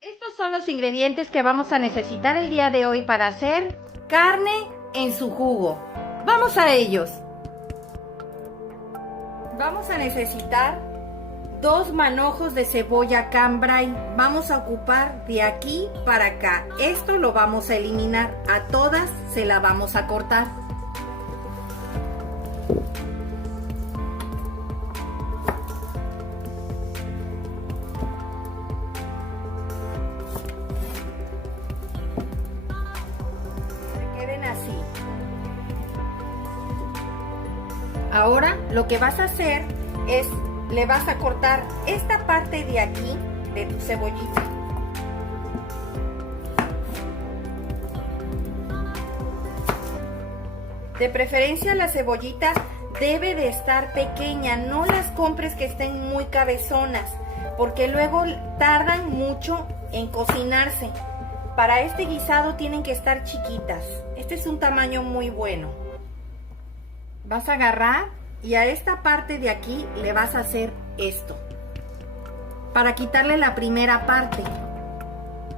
Estos son los ingredientes que vamos a necesitar el día de hoy para hacer carne en su jugo. Vamos a ellos. Vamos a necesitar 2 manojos de cebolla cambray. Vamos a ocupar de aquí para acá. Esto lo vamos a eliminar. A todas se la vamos a cortar. Así. Ahora lo que vas a hacer es le vas a cortar esta parte de aquí de tu cebollita. De preferencia la cebollita debe de estar pequeña, no las compres que estén muy cabezonas, porque luego tardan mucho en cocinarse. Para este guisado tienen que estar chiquitas. Este es un tamaño muy bueno. Vas a agarrar y a esta parte de aquí le vas a hacer esto. Para quitarle la primera parte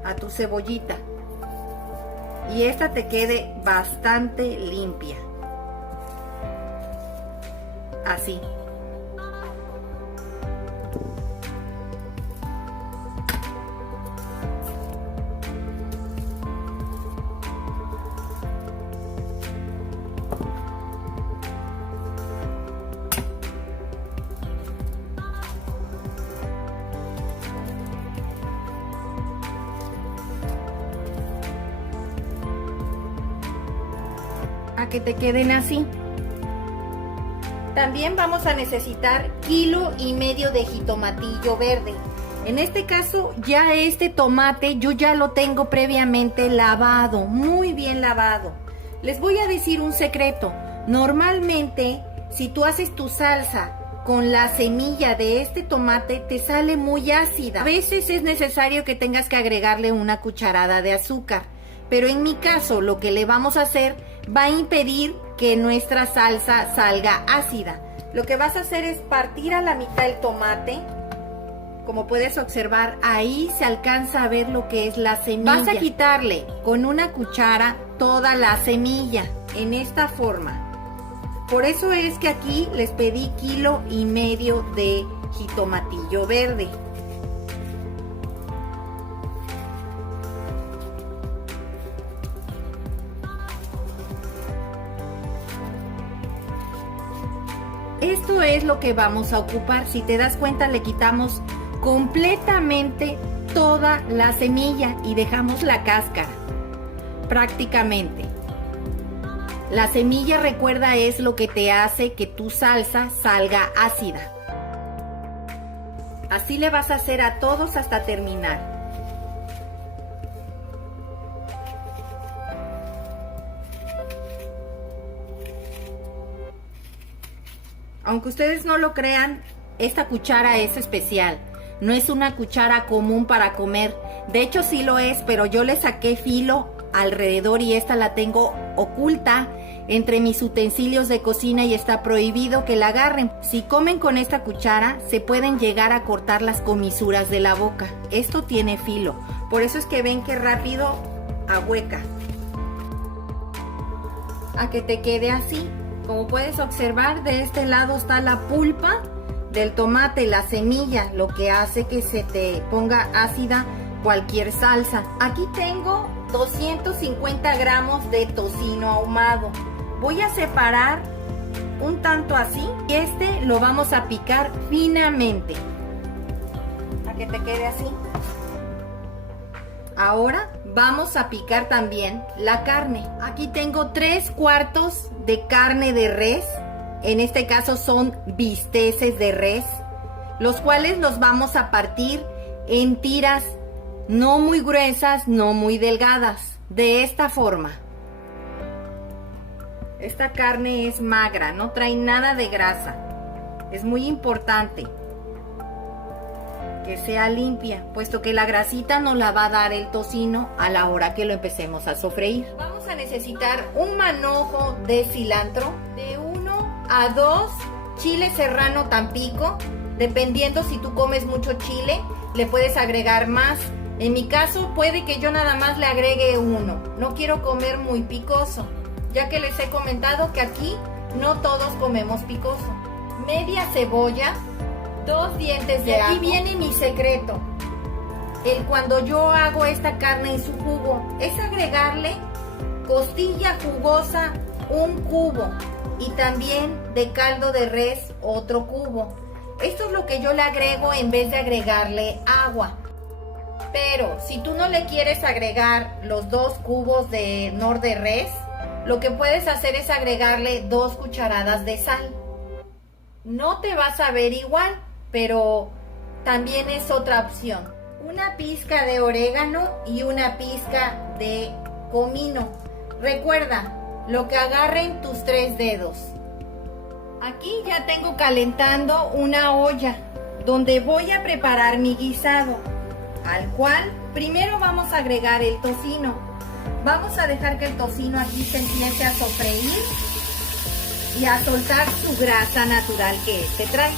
a tu cebollita. Y esta te quede bastante limpia. Así. A que te queden así. También vamos a necesitar 1,5 kilos de jitomatillo verde. En este caso ya este tomate yo ya lo tengo previamente lavado, muy bien lavado. Les voy a decir un secreto. Normalmente si tú haces tu salsa con la semilla de este tomate te sale muy ácida. A veces es necesario que tengas que agregarle una cucharada de azúcar. Pero en mi caso lo que le vamos a hacer va a impedir que nuestra salsa salga ácida. Lo que vas a hacer es partir a la mitad el tomate. Como puedes observar, ahí se alcanza a ver lo que es la semilla. Vas a quitarle con una cuchara toda la semilla, en esta forma. Por eso es que aquí les pedí 1,5 kilos de jitomatillo verde. Esto es lo que vamos a ocupar. Si te das cuenta, le quitamos completamente toda la semilla y dejamos la cáscara, prácticamente. La semilla, recuerda, es lo que te hace que tu salsa salga ácida. Así le vas a hacer a todos hasta terminar. Aunque ustedes no lo crean, esta cuchara es especial. No es una cuchara común para comer. De hecho sí lo es, pero yo le saqué filo alrededor y esta la tengo oculta entre mis utensilios de cocina y está prohibido que la agarren. Si comen con esta cuchara, se pueden llegar a cortar las comisuras de la boca. Esto tiene filo. Por eso es que ven que rápido ahueca. A que te quede así. Como puedes observar, de este lado está la pulpa del tomate, la semilla, lo que hace que se te ponga ácida cualquier salsa. Aquí tengo 250 gramos de tocino ahumado. Voy a separar un tanto así y este lo vamos a picar finamente, a que te quede así. Ahora vamos a picar también la carne. Aquí tengo 3/4 de carne de res. En este caso son bisteces de res, los cuales los vamos a partir en tiras no muy gruesas, no muy delgadas. De esta forma. Esta carne es magra, no trae nada de grasa. Es muy importante que sea limpia, puesto que la grasita nos la va a dar el tocino a la hora que lo empecemos a sofreír. Vamos a necesitar un manojo de cilantro, de 1 a 2 chile serrano Tampico. Dependiendo si tú comes mucho chile, le puedes agregar más. En mi caso puede que yo nada más le agregue uno. No quiero comer muy picoso, ya que les he comentado que aquí no todos comemos picoso. Media cebolla, 2 dientes de ajo. Aquí viene mi secreto. Cuando yo hago esta carne en su jugo, es agregarle costilla jugosa, 1 cubo, y también de caldo de res, otro cubo. Esto es lo que yo le agrego en vez de agregarle agua. Pero si tú no le quieres agregar los 2 cubos de nor de res, lo que puedes hacer es agregarle 2 cucharadas de sal. No te vas a ver igual, pero también es otra opción. Una pizca de orégano y una pizca de comino. Recuerda, lo que agarren tus 3 dedos. Aquí ya tengo calentando una olla donde voy a preparar mi guisado, al cual primero vamos a agregar el tocino. Vamos a dejar que el tocino aquí se empiece a sofreír y a soltar su grasa natural que este trae.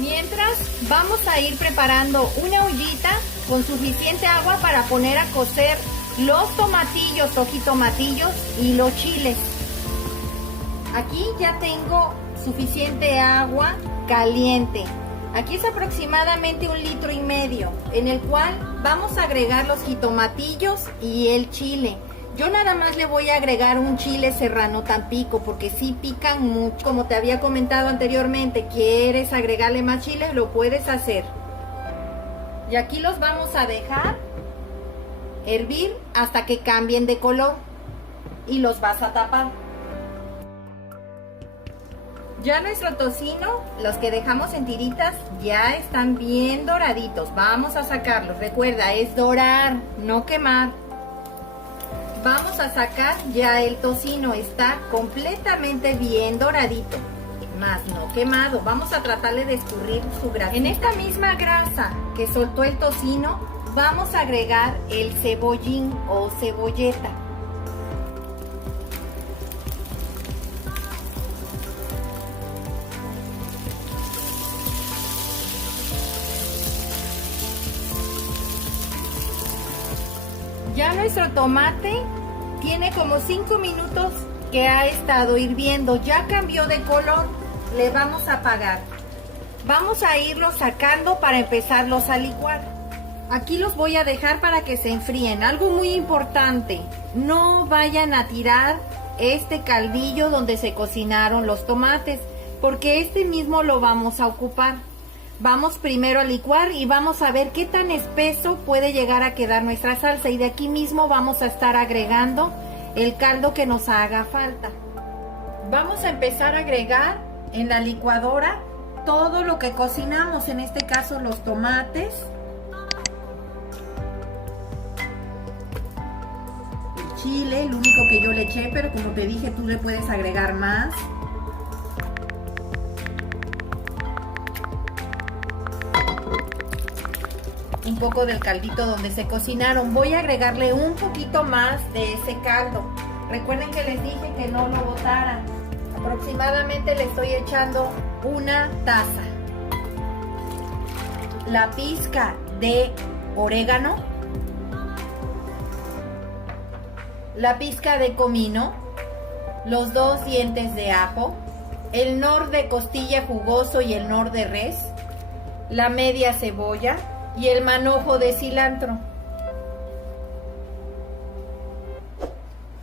Mientras vamos a ir preparando una ollita con suficiente agua para poner a cocer los tomatillos o jitomatillos y los chiles. Aquí ya tengo suficiente agua caliente. Aquí es aproximadamente 1,5 litros, en el cual vamos a agregar los jitomatillos y el chile. Yo nada más le voy a agregar un chile serrano Tampico porque sí pican mucho. Como te había comentado anteriormente, quieres agregarle más chiles, lo puedes hacer. Y aquí los vamos a dejar hervir hasta que cambien de color y los vas a tapar. Ya nuestro tocino, los que dejamos en tiritas, ya están bien doraditos. Vamos a sacarlos. Recuerda, es dorar, no quemar. Vamos a sacar ya el tocino. Está completamente bien doradito, más no quemado. Vamos a tratarle de escurrir su grasa. En esta misma grasa que soltó el tocino, vamos a agregar el cebollín o cebolleta. Ya nuestro tomate tiene como 5 minutos que ha estado hirviendo. Ya cambió de color. Le vamos a apagar. Vamos a irlos sacando para empezarlos a licuar. Aquí los voy a dejar para que se enfríen. Algo muy importante, no vayan a tirar este caldillo donde se cocinaron los tomates, porque este mismo lo vamos a ocupar. Vamos primero a licuar y vamos a ver qué tan espeso puede llegar a quedar nuestra salsa, y de aquí mismo vamos a estar agregando el caldo que nos haga falta. Vamos a empezar a agregar en la licuadora todo lo que cocinamos, en este caso los tomates, el chile, el único que yo le eché, pero como te dije, tú le puedes agregar más. Un poco del caldito donde se cocinaron. Voy a agregarle un poquito más de ese caldo. Recuerden que les dije que no lo botaran. Aproximadamente le estoy echando 1 taza. La pizca de orégano, la pizca de comino, los 2 dientes de ajo, el nor de costilla jugoso y el nor de res, la media cebolla y el manojo de cilantro.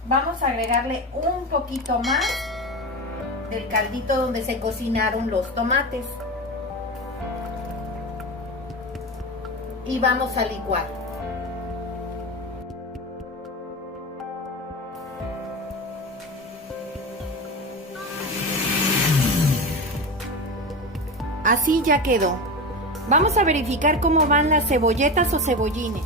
Vamos a agregarle un poquito más del caldito donde se cocinaron los tomates y vamos a licuar. Así ya quedó. Vamos a verificar cómo van las cebolletas o cebollines.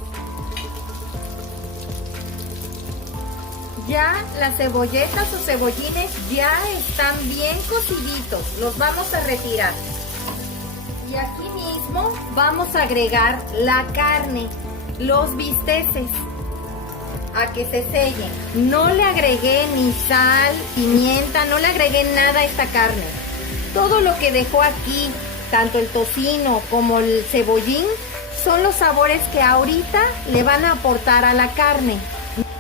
Ya las cebolletas o cebollines ya están bien cociditos. Los vamos a retirar. Y aquí mismo vamos a agregar la carne, los bisteces, a que se sellen. No le agregué ni sal, pimienta, no le agregué nada a esta carne. Todo lo que dejó aquí, tanto el tocino como el cebollín, son los sabores que ahorita le van a aportar a la carne.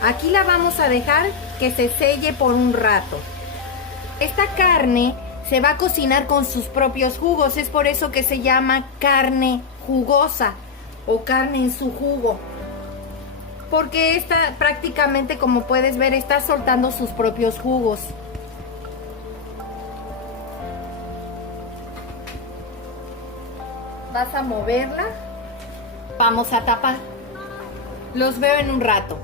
Aquí la vamos a dejar que se selle por un rato. Esta carne se va a cocinar con sus propios jugos, es por eso que se llama carne jugosa o carne en su jugo. Porque esta prácticamente, como puedes ver, está soltando sus propios jugos. Vas a moverla. Vamos a tapar. Los veo en un rato.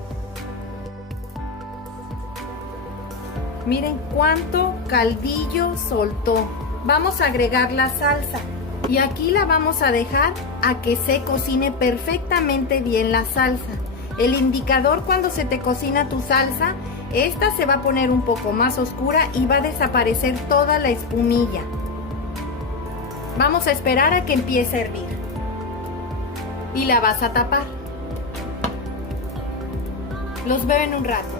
Miren cuánto caldillo soltó. Vamos a agregar la salsa. Y aquí la vamos a dejar a que se cocine perfectamente bien la salsa. El indicador cuando se te cocina tu salsa, esta se va a poner un poco más oscura y va a desaparecer toda la espumilla. Vamos a esperar a que empiece a hervir. Y la vas a tapar. Los veo en un rato.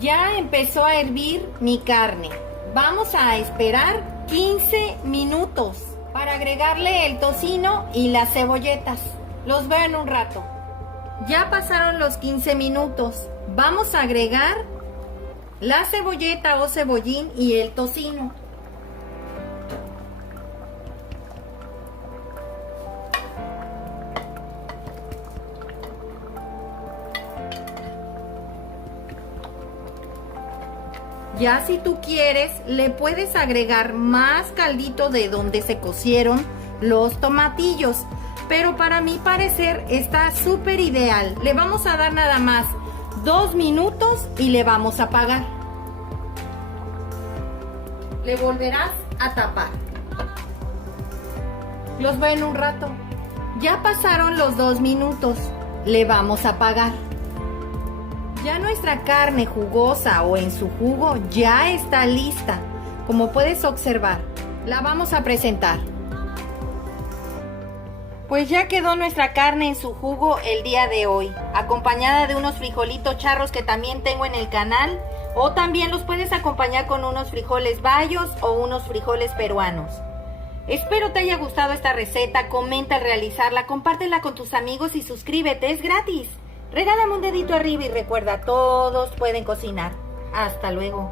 Ya empezó a hervir mi carne. Vamos a esperar 15 minutos para agregarle el tocino y las cebolletas. Los veo en un rato. Ya pasaron los 15 minutos. Vamos a agregar la cebolleta o cebollín y el tocino. Ya si tú quieres, le puedes agregar más caldito de donde se cocieron los tomatillos. Pero para mi parecer está súper ideal. Le vamos a dar nada más 2 minutos y le vamos a apagar. Le volverás a tapar. Los veo en un rato. Ya pasaron los 2 minutos. Le vamos a apagar. Ya nuestra carne jugosa o en su jugo ya está lista. Como puedes observar, la vamos a presentar. Pues ya quedó nuestra carne en su jugo el día de hoy, acompañada de unos frijolitos charros que también tengo en el canal, o también los puedes acompañar con unos frijoles bayos o unos frijoles peruanos. Espero te haya gustado esta receta, comenta al realizarla, compártela con tus amigos y suscríbete, es gratis. Regálame un dedito arriba y recuerda, todos pueden cocinar. Hasta luego.